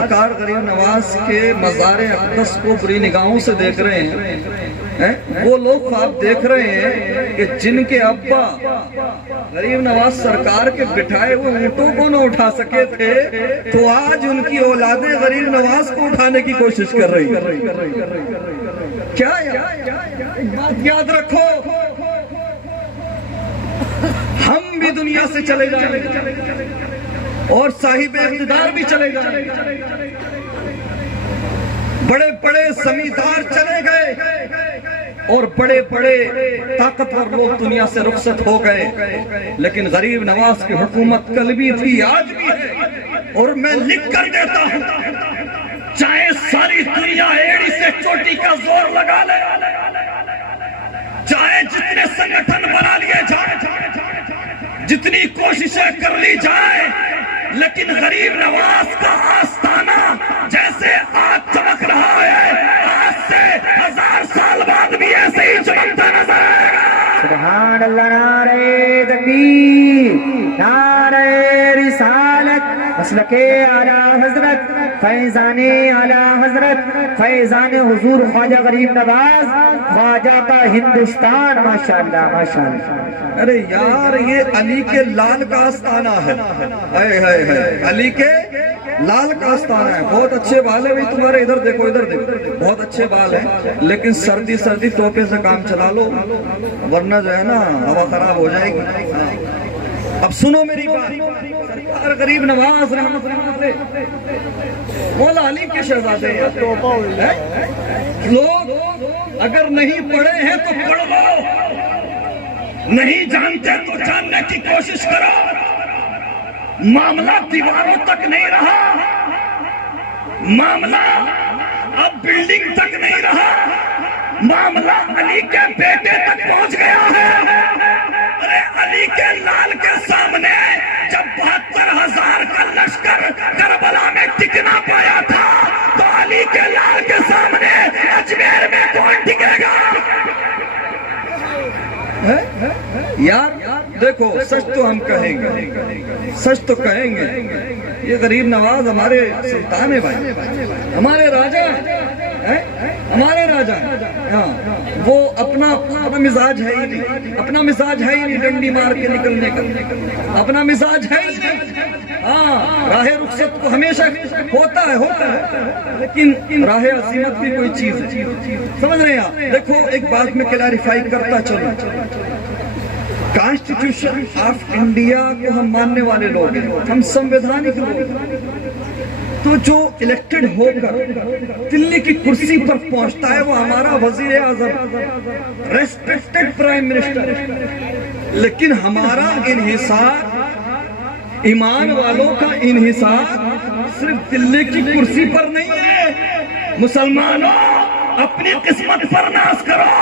سرکار غریب نواز کے مزار اقدس کو بری نگاہوں سے دیکھ رہے ہیں، وہ لوگ خواب دیکھ رہے ہیں کہ جن کے ابا غریب نواز سرکار کے بٹھائے ہوئے اونٹوں کو نہ اٹھا سکے تھے، تو آج ان کی اولادیں غریب نواز کو اٹھانے کی کوشش کر رہی ہیں۔ کیا بات یاد رکھو، ہم بھی دنیا سے چلے جائیں اور صاحب اقتدار بھی چلے جائیں، بڑے بڑے زمیندار چلے گئے اور بڑے بڑے طاقتور لوگ دنیا سے رخصت ہو گئے، لیکن غریب نواز کی حکومت کل بھی تھی، آج بھی ہے، اور میں لکھ کر دیتا ہوں، چاہے ساری دنیا ایڑی سے چوٹی کا زور لگا لے، چاہے جتنے سنگٹھن بنا لیے جائیں، جتنی کوششیں کر لی جائیں، لیکن غریب نواز کا آستانہ جیسے آج چمک رہا ہے، آج سے 1000 سال بعد بھی ایسے ہی چمکتا نظر آئے گا۔ سبحان اللہ، نعرہ تکبیر، نعرہ رسالت، مسلک اعلیٰ حضرت، فیضان اعلیٰ حضرت، فیضان حضور خواجہ غریب نواز، خواجہ کا ہندوستان، ماشاءاللہ ماشاءاللہ۔ ارے یار، یہ علی کے لال کا آستانہ ہے، علی کے لال کا آستانہ ہے۔ بہت اچھے بال ہیں بھائی تمہارے، ادھر دیکھو ادھر دیکھو، بہت اچھے بال ہیں، لیکن سردی سردی ٹوپے سے کام چلا لو، ورنہ جو ہے نا ہوا خراب ہو جائے گی۔ اب سنو میری بات، سرکار غریب نواز رحمت اللہ علیہ مولا علی کے شہزادے ہیں، لوگ اگر نہیں پڑھے ہیں تو پڑھ لو، نہیں جانتے تو جاننے کی کوشش کرو۔ معاملہ دیواروں تک نہیں رہا، معاملہ اب بلڈنگ تک نہیں رہا، معاملہ علی کے بیٹے تک پہنچ گیا ہے۔ ارے علی کے لال کے سامنے جب 72,000 کا لشکر کربلا میں ٹک نہ پایا تھا، تو علی کے لال کے سامنے اجمیر میں کون ٹکے گا؟ یار دیکھو، سچ تو ہم کہیں گے، سچ تو کہیں گے، یہ غریب نواز ہمارے سلطان ہے بھائی، ہمارے راجہ ہیں، ہمارے راجہ ہیں، وہ اپنا مزاج ہے ہی نہیں، اپنا مزاج ہے ہی نہیں ڈنڈی مار کے نکلنے کا، اپنا مزاج ہے ہی نہیں۔ ہاں، راہ رخصت کو ہمیشہ ہوتا ہے، لیکن راہ عظیمت بھی کوئی چیز ہے، سمجھ رہے ہیں آپ؟ دیکھو ایک بات میں کلیریفائی کرتا چلوں، کانسٹیٹیوشن آف انڈیا کو ہم ماننے والے لوگ ہیں، ہم سمویدھانک لوگ ہیں، تو جو الیکٹڈ ہو کر دلی کی کرسی پر پہنچتا ہے وہ ہمارا وزیر اعظم، ریسپیکٹڈ پرائم منسٹر، لیکن ہمارا انحصار، ایمان والوں کا انحصار صرف دلی کی کرسی پر نہیں ہے۔ مسلمانوں، اپنی قسمت پر ناز کرو،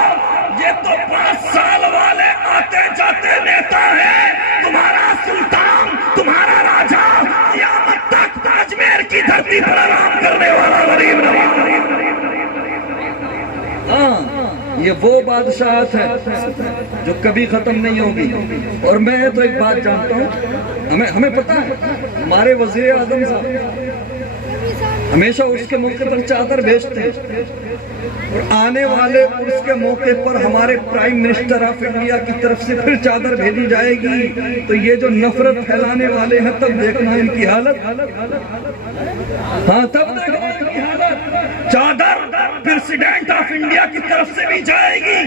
یہ تو 5 سال والے آتے جاتے نیتا ہے، تمہارا سلطان، تمہارا راجہ قیامت تک اجمیر کی دھرتی پر آرام کرنے والا غریب نواز۔ ہاں، یہ وہ بادشاہت ہے جو کبھی ختم نہیں ہوگی۔ اور میں تو ایک بات جانتا ہوں، ہمیں پتہ ہے ہمارے وزیر اعظم صاحب ہمیشہ اس کے موقع پر چادر بھیجتے ہیں، اور آنے والے اس کے موقع پر ہمارے پرائم منسٹر آف انڈیا کی طرف سے پھر چادر بھیجی جائے گی، تو یہ جو نفرت پھیلانے والے ہیں تب دیکھنا ان کی حالت، ہاں تب دیکھنا ان کی حالت۔ چادر پریزیڈنٹ آف انڈیا کی طرف سے بھی جائے گی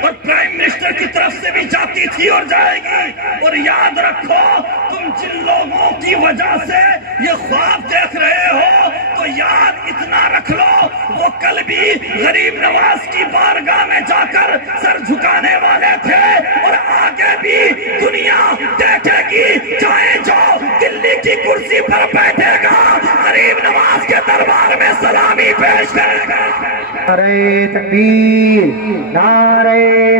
اور پرائم منسٹر کی طرف سے بھی جاتی تھی اور جائے گی۔ اور یاد رکھو، تم جن لوگوں کی وجہ سے یہ خواب دیکھ رہے ہو، تو یاد اتنا رکھ لو، وہ کل بھی غریب نواز کی بارگاہ میں جا کر سر جھکانے والے تھے، اور آگے بھی دنیا دیکھے گی، چاہے جو دلی کی کرسی پر بیٹھے گا غریب نواز کے دربار میں سلامی پیش کرے گا۔ نعرہ تکبیر، نعرہ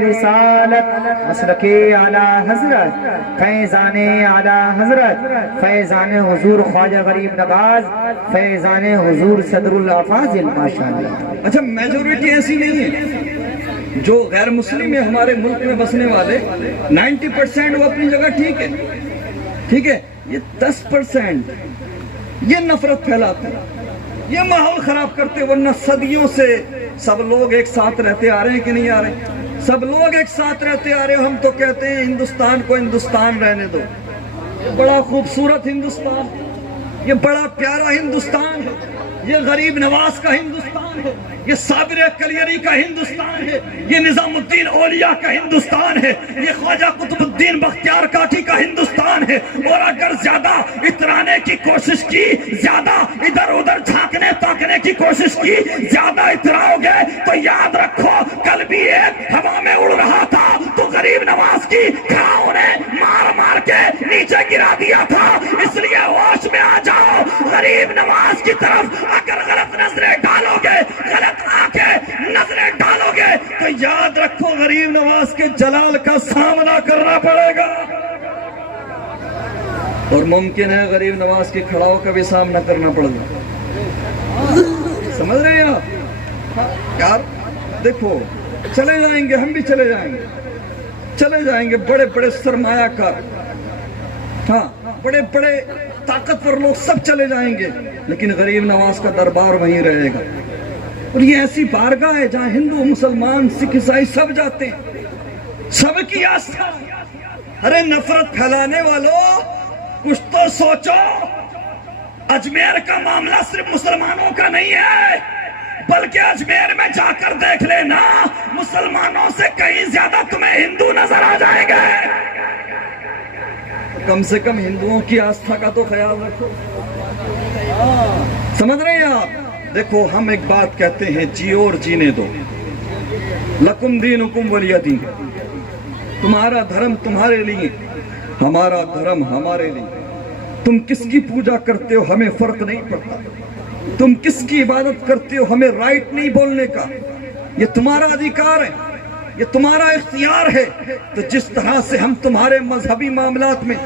رسالت، مسلک اعلیٰ حضرت، فیضان اعلیٰ حضرت، فیضان حضور خواجہ غریب نواز، فیضان حضور صدر الافاضل، ماشاءاللہ۔ اچھا، میجورٹی ایسی نہیں ہے، جو غیر مسلم ہے ہمارے ملک میں بسنے والے 90% وہ اپنی جگہ ٹھیک ہے، یہ 10% یہ نفرت پھیلاتے ہیں۔ یہ ماحول خراب کرتے، ورنہ صدیوں سے سب لوگ ایک ساتھ رہتے آ رہے ہیں کہ نہیں آ رہے ہیں؟ سب لوگ ایک ساتھ رہتے آ رہے ہیں. ہم تو کہتے ہیں ہندوستان کو ہندوستان رہنے دو. یہ بڑا خوبصورت ہندوستان، یہ بڑا پیارا ہندوستان ہے، یہ غریب نواز کا ہندوستان ہے، یہ صابر کلیری کا ہندوستان ہے، یہ نظام الدین اولیاء کا ہندوستان ہے، یہ خواجہ قطب الدین بختیار کاٹھی کا ہندوستان ہے. اور اگر زیادہ اترانے کی کوشش کی، زیادہ ادھر ادھر جھانکنے تاکنے کی کوشش کی، زیادہ اتراؤ گے تو یاد رکھو کل بھی ایک ہوا میں اڑ رہا تھا تو غریب نواز کی کھاؤں نے مار مار کے نیچے گرا دیا تھا. اس لیے ہوش میں آ جاؤ. غریب نواز کی طرف اگر غلط نظریں ڈالو گے، غلط آنکھیں نظریں ڈالو گے تو یاد رکھو غریب نواز کے جلال کا سامنا کرنا پڑے گا. اور ممکن ہے غریب نواز کے کھڑاؤ کا بھی سامنا کرنا پڑے گا. سمجھ رہے ہیں آپ؟ یار دیکھو، چلے جائیں گے، ہم بھی چلے جائیں گے، چلے جائیں گے بڑے بڑے سرمایہ کار، ہاں بڑے بڑے طاقتور لوگ سب چلے جائیں گے، لیکن غریب نواز کا دربار وہیں رہے گا. اور یہ ایسی بارگاہ ہے جہاں ہندو مسلمان سکھ عیسائی سب جاتے ہیں، سب کی آستھا. ارے نفرت پھیلانے والوں، کچھ تو سوچو. اجمیر کا معاملہ صرف مسلمانوں کا نہیں ہے، بلکہ اجمیر میں جا کر دیکھ لینا، مسلمانوں سے کہیں زیادہ تمہیں ہندو نظر آ جائیں گے. کم سے کم ہندوؤں کی آستھا کا تو خیال رکھو. سمجھ رہے ہیں آپ؟ دیکھو، ہم ایک بات کہتے ہیں، جیو اور جینے دو. لکم دینکم ولی دین. تمہارا دھرم تمہارے لیے، ہمارا دھرم ہمارے لیے. تم کس کی پوجا کرتے ہو ہمیں فرق نہیں پڑتا، تم کس کی عبادت کرتے ہو ہمیں رائٹ نہیں بولنے کا. یہ تمہارا ادھیکار ہے، یہ تمہارا اختیار ہے. تو جس طرح سے ہم تمہارے مذہبی معاملات میں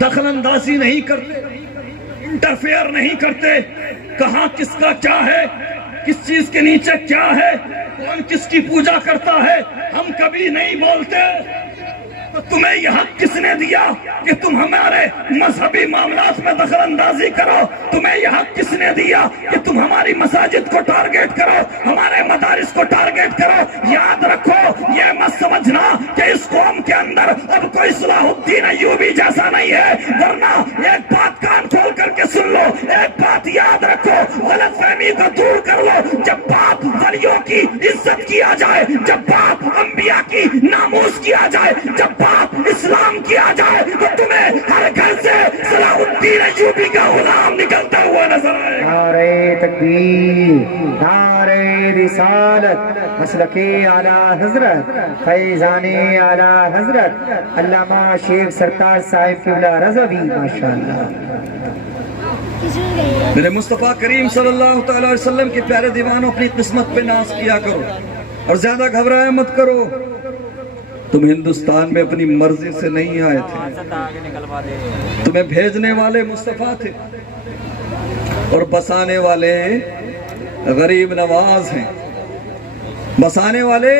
دخل اندازی نہیں کرتے، انٹرفیئر نہیں کرتے، کہاں کس کا کیا ہے، کس چیز کے نیچے کیا ہے، کون کس کی پوجا کرتا ہے، ہم کبھی نہیں بولتے. تو تمہیں یہ حق کس نے دیا کہ تم ہمارے مذہبی معاملات میں دخل اندازی کرو؟ تمہیں یہ حق کس نے دیا کہ تم ہماری مساجد کو ٹارگیٹ کرو، ہمارے مدارس کو ٹارگیٹ کرو؟ یاد رکھو، یہ مت سمجھنا کہ اس قوم کے اندر اب کوئی صلاح الدین ایوبی جیسا نہیں ہے. ورنہ ایک بات کان کھول کر کے سن لو، ایک بات یاد رکھو، غلط فہمی کو دور کر لو. جب بات ولیوں کی عزت کی آ جائے، جب بات انبیاء کی ناموس کی آ جائے، جب بات اسلام کی آ جائے، تو تمہیں ہر گھر سے صلاح الدین ایوبی کا غلام نکلتا ہوا نظر آئے. نعرہ تکبیر، نعرہ رسالت، مسلک اعلی حضرت فیضان اعلی حضرت علامہ شیخ سرکار صاحب قبلہ رضوی. ماشاءاللہ. میرے مصطفیٰ کریم صلی اللہ تعالی علیہ وسلم کے پیارے دیوانوں، اپنی قسمت پہ ناز کیا کرو اور زیادہ گھبرایا مت کرو. تم ہندوستان میں اپنی مرضی سے نہیں آئے تھے، تمہیں بھیجنے والے مصطفیٰ تھے اور بسانے والے غریب نواز ہیں. بسانے والے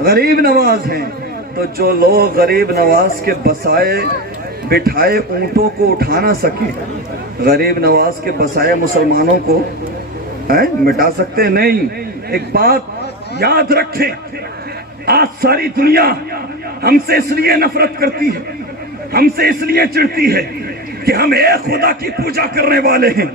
غریب نواز ہیں. تو جو لوگ غریب نواز کے بسائے بٹھائے اونٹوں کو اٹھا نہ سکے، غریب نواز کے بسائے مسلمانوں کو مٹا سکتے نہیں. ایک بات یاد رکھیں، آج ساری دنیا ہم سے اس لیے نفرت کرتی ہے، ہم سے اس لیے چڑھتی ہے کہ ہم ایک خدا کی پوجا کرنے والے ہیں،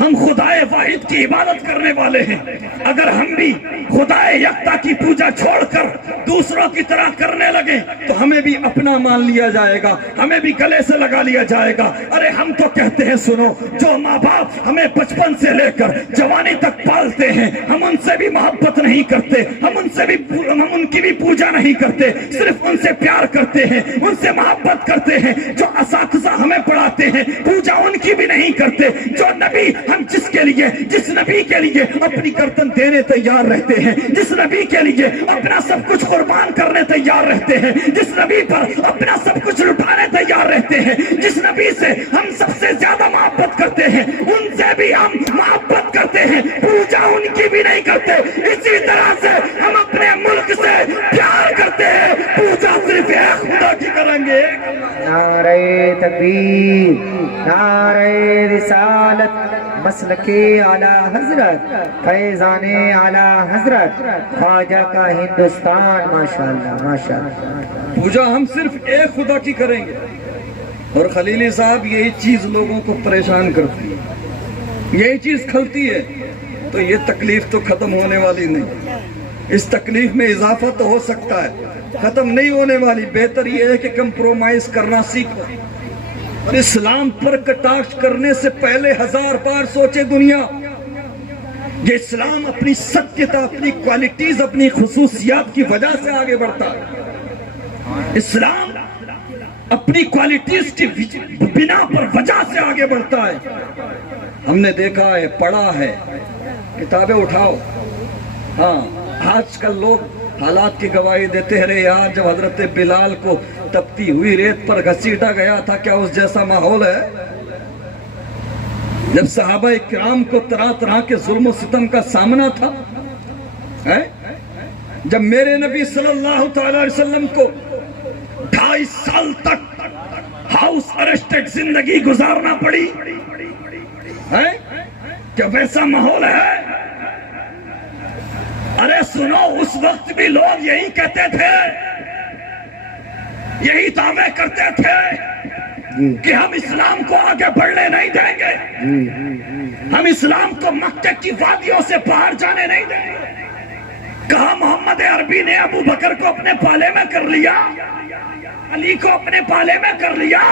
ہم خدائے واحد کی عبادت کرنے والے ہیں. اگر ہم بھی خدائے یکتا کی پوجا چھوڑ کر دوسروں کی طرح کرنے لگیں تو ہمیں بھی اپنا مان لیا جائے گا، ہمیں بھی گلے سے لگا لیا جائے گا. ارے ہم تو کہتے ہیں، سنو، جو ماں باپ ہمیں بچپن سے لے کر جوانی تک پالتے ہیں، ہم ان سے بھی محبت نہیں کرتے، ہم ان کی بھی پوجا نہیں کرتے، صرف ان سے پیار کرتے ہیں، ان سے محبت کرتے ہیں. جو اساتذہ ہمیں پڑھاتے ہیں، پوجا ان کی بھی نہیں کرتے. جو نبی ہم جس نبی کے لیے اپنی گردن دینے تیار رہتے ہیں، جس نبی کے لیے اپنا سب کچھ قربان کرنے تیار رہتے ہیں، جس نبی پر اپنا سب کچھ لٹانے تیار رہتے ہیں، جس نبی سے ہم سب سے زیادہ محبت کرتے ہیں، ان سے بھی ہم محبت کرتے ہیں، پوجا ان کی بھی نہیں کرتے. اسی طرح سے ہم اپنے ملک سے پیار کرتے ہیں، پوجا صرف ایک خدا کی کریں گے. نعرہ تکبیر، نعرہ رسالت، مسلک اعلیٰ حضرت فیضان اعلیٰ حضرت خواجہ کا ہندوستان ماشاءاللہ ماشاءاللہ۔ پوجا ہم صرف ایک خدا کی کریں گے، اور خلیلی صاحب یہی چیز لوگوں کو پریشان کرتی ہے، یہی چیز کھلتی ہے، تو یہ تکلیف تو ختم ہونے والی نہیں، اس تکلیف میں اضافہ تو ہو سکتا ہے، ختم نہیں ہونے والی۔ بہتر یہ ہے کہ کمپرومائز کرنا سیکھو، اور اسلام پر کٹاخ کرنے سے پہلے 1000 بار سوچے دنیا۔ یہ اسلام اپنی ستیتا، اپنی کوالٹیز، اپنی خصوصیات کی وجہ سے آگے بڑھتا ہے۔ اسلام اپنی کوالٹیز کی بنا پر وجہ سے آگے بڑھتا ہے۔ ہم نے دیکھا ہے، پڑھا ہے، کتابیں اٹھاؤ۔ ہاں، آج کل لوگ حالات کی گواہی دیتے ہیں، یار جب حضرت بلال کو تپتی ہوئی ریت پر گھسیٹا گیا تھا، کیا اس جیسا ماحول ہے؟ جب صحابہ کرام کو طرح طرح کے ظلم و ستم کا سامنا تھا، جب میرے نبی صلی اللہ تعالی علیہ وسلم کو 2.5 سال تک ہاؤس ارسٹڈ زندگی گزارنا پڑی، کیا ویسا ماحول ہے؟ ارے سنو، اس وقت بھی لوگ یہی کہتے تھے، یہی دعوے کرتے تھے کہ ہم اسلام کو آگے بڑھنے نہیں دیں گے، ہم اسلام کو مکہ کی وادیوں سے باہر جانے نہیں دیں گے۔ کہا محمد عربی نے ابو بکر کو اپنے پالے میں کر لیا، علی کو اپنے پالے میں کر لیا،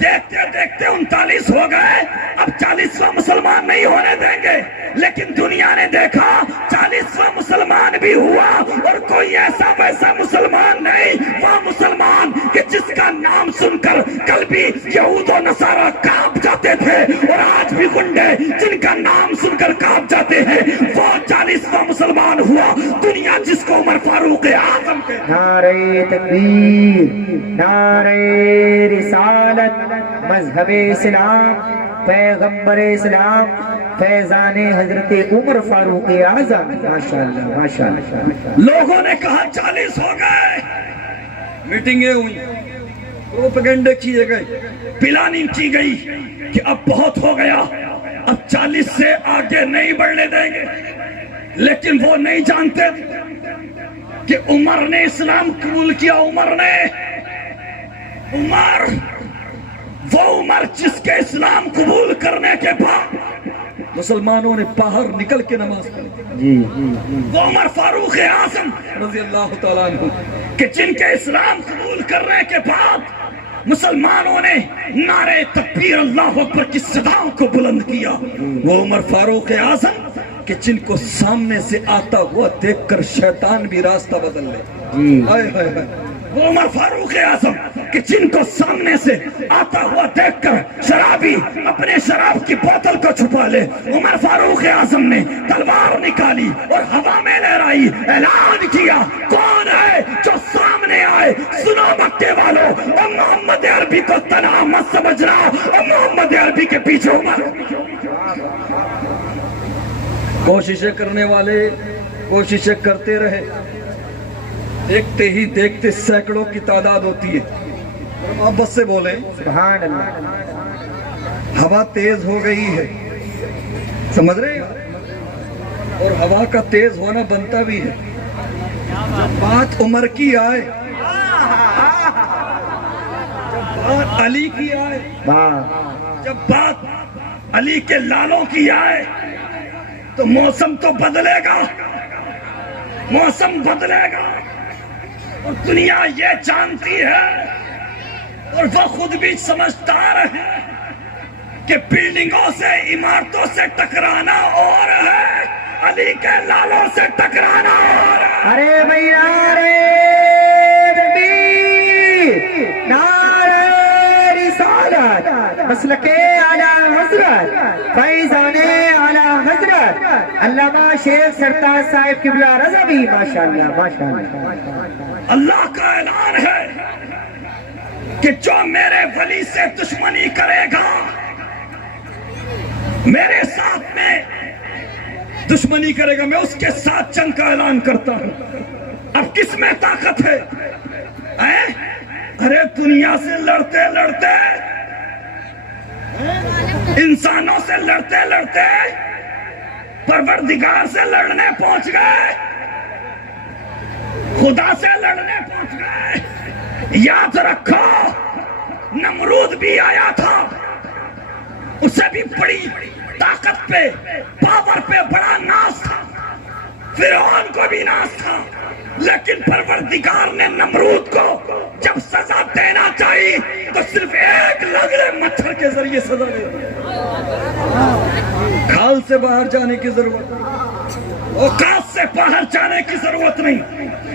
دیکھتے دیکھتے 39 ہو گئے، اب 40واں مسلمان نہیں ہونے دیں گے۔ لیکن دنیا نے دیکھا 40واں مسلمان بھی ہوا، اور کوئی ایسا ویسا مسلمان نہیں، وہ مسلمان کہ جس کا نام سن کر کل بھی یہود و نصارہ کانپ جاتے تھے، اور آج بھی گنڈے جن کا نام سن کر کانپ جاتے ہیں، وہ 40واں مسلمان ہوا، دنیا جس کو عمر فاروق اعظم کے نعرہ تکبیر، نعرہ رسالت، مذہب اسلام، پیغمبر اسلام، فیضان حضرت عمر فاروق اعظم ماشاءاللہ ماشاءاللہ۔ لوگوں نے کہا 40 ہو گئے، میٹنگیں ہوئی، پروپیگنڈے کیے گئے، پلاننگ کی گئی کہ اب بہت ہو گیا، اب 40 سے آگے نہیں بڑھنے دیں گے۔ لیکن وہ نہیں جانتے کہ عمر نے اسلام قبول کیا، وہ عمر جس کے اسلام قبول کرنے کے بعد مسلمانوں نے باہر نکل کے نماز پڑھی، وہ عمر فاروق اعظم رضی اللہ تعالیٰ عنہ کہ جن کے اسلام قبول کرنے کے بعد مسلمانوں نے نعرہ تکبیر اللہ اکبر کی صداؤں کو بلند کیا، وہ عمر فاروق اعظم کہ جن کو سامنے سے آتا ہوا دیکھ کر شیطان بھی راستہ بدل لے، وہ عمر فاروق اعظم کہ جن کو سامنے سے آتا ہوا دیکھ کر شرابی اپنے شراب کی بوتل کو چھپا لے، عمر فاروق اعظم نے تلوار نکالی اور ہوا میں لہرائی، اعلان کیا کون ہے جو سامنے آئے؟ سنو مکے والوں، اور محمد عربی کو تنہا مت سمجھنا، اور محمد عربی کے پیچھے عمر۔ کوششیں کرنے والے کوششیں کرتے رہے، دیکھتے ہی دیکھتے سینکڑوں کی تعداد ہوتی ہے۔ آپ بس سے بولیں سبحان اللہ۔ ہوا تیز ہو گئی ہے، سمجھ رہے ہیں؟ اور ہوا کا تیز ہونا بنتا بھی ہے، جب بات عمر کی آئے، جب بات علی کی آئے، جب بات علی کے لالوں کی آئے، تو موسم تو بدلے گا، موسم بدلے گا، اور دنیا یہ جانتی ہے، اور وہ خود بھی سمجھدار ہے کہ بلڈنگوں سے، عمارتوں سے ٹکرانا اور ہے، علی کے لالوں سے ٹکرانا اور ہے۔ ارے بھائی نعرہ تکبیر، نعرہ رسالت، مسلک اعلیٰ حضرت، فیضان اعلیٰ حضرت علامہ شیخ سرتاج صاحب قبلہ رضا بھی ماشاءاللہ ماشاءاللہ۔ اللہ کا اعلان ہے کہ جو میرے ولی سے دشمنی کرے گا، میرے ساتھ میں دشمنی کرے گا، میں اس کے ساتھ جنگ کا اعلان کرتا ہوں۔ اب کس میں طاقت ہے؟ ارے دنیا سے لڑتے لڑتے انسانوں سے لڑتے لڑتے پروردگار سے لڑنے پہنچ گئے، خدا سے لڑنے پہنچ گئے۔ یاد رکھو نمرود بھی آیا تھا، اسے بھی بڑی طاقت پہ، پاور پہ بڑا ناز تھا، فرعون کو بھی ناز تھا، لیکن پروردگار نے نمرود کو جب سزا دینا چاہیے تو صرف ایک لگڑے مچھر کے ذریعے سزا دے، کھال سے باہر جانے کی ضرورت نہیں، اوقات سے باہر جانے کی ضرورت نہیں۔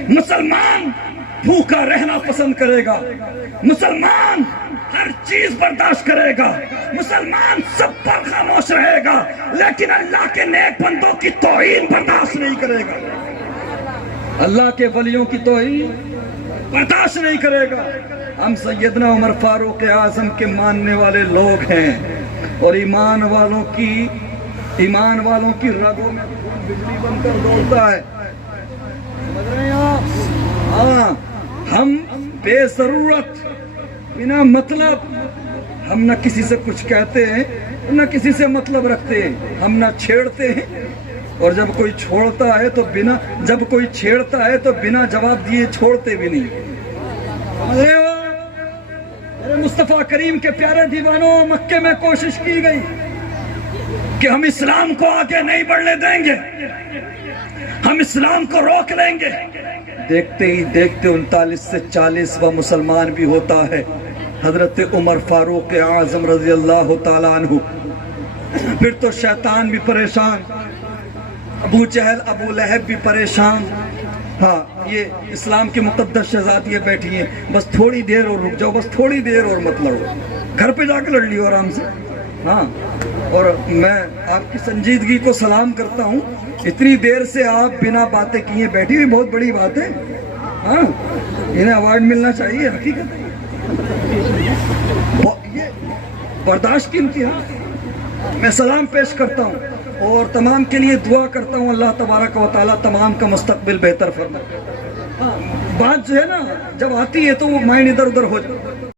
مسلمان بھوکا رہنا پسند کرے گا، مسلمان ہر چیز برداشت کرے گا، مسلمان سب پر خاموش رہے گا، لیکن اللہ کے نیک بندوں کی توہین برداشت نہیں کرے گا، اللہ کے ولیوں کی توہین برداشت نہیں کرے گا۔ ہم سیدنا عمر فاروق اعظم کے ماننے والے لوگ ہیں، اور ایمان والوں کی رگوں میں بجلی بن کر دوڑتا ہے، سمجھ رہے ہیں آپ؟ ہاں، ہم بے ضرورت بنا مطلب، ہم نہ کسی سے کچھ کہتے ہیں نہ کسی سے مطلب رکھتے ہیں، ہم نہ چھیڑتے ہیں، اور جب کوئی چھیڑتا ہے تو بنا جواب دیے چھوڑتے بھی نہیں۔ سمجھ رہے ہو؟ میرے مصطفیٰ کریم کے پیارے دیوانوں، مکے میں کوشش کی گئی کہ ہم اسلام کو آگے نہیں بڑھنے دیں گے، ہم اسلام کو روک لیں گے۔ دیکھتے ہی دیکھتے 39 سے 40واں مسلمان بھی ہوتا ہے، حضرت عمر فاروق اعظم رضی اللہ تعالیٰ عنہ۔ پھر تو شیطان بھی پریشان، ابو جہل ابو لہب بھی پریشان۔ ہاں، یہ اسلام کی مقدس شہزادیاں بیٹھی ہیں، بس تھوڑی دیر اور رک جاؤ، بس تھوڑی دیر اور مت لڑو، گھر پہ جا کے لڑ لیو آرام سے۔ ہاں، اور میں آپ کی سنجیدگی کو سلام کرتا ہوں، اتنی دیر سے آپ بنا باتیں کیے بیٹھی ہوئی بہت بڑی بات ہے۔ ہاں، انہیں ایوارڈ ملنا چاہیے، حقیقت یہ برداشت کی انتہا۔ میں سلام پیش کرتا ہوں اور تمام کے لیے دعا کرتا ہوں، اللہ تبارک و تعالیٰ تمام کا مستقبل بہتر فرمائے۔ بات جو ہے نا جب آتی ہے تو وہ مائنڈ ادھر ادھر ہو جاتا ہے۔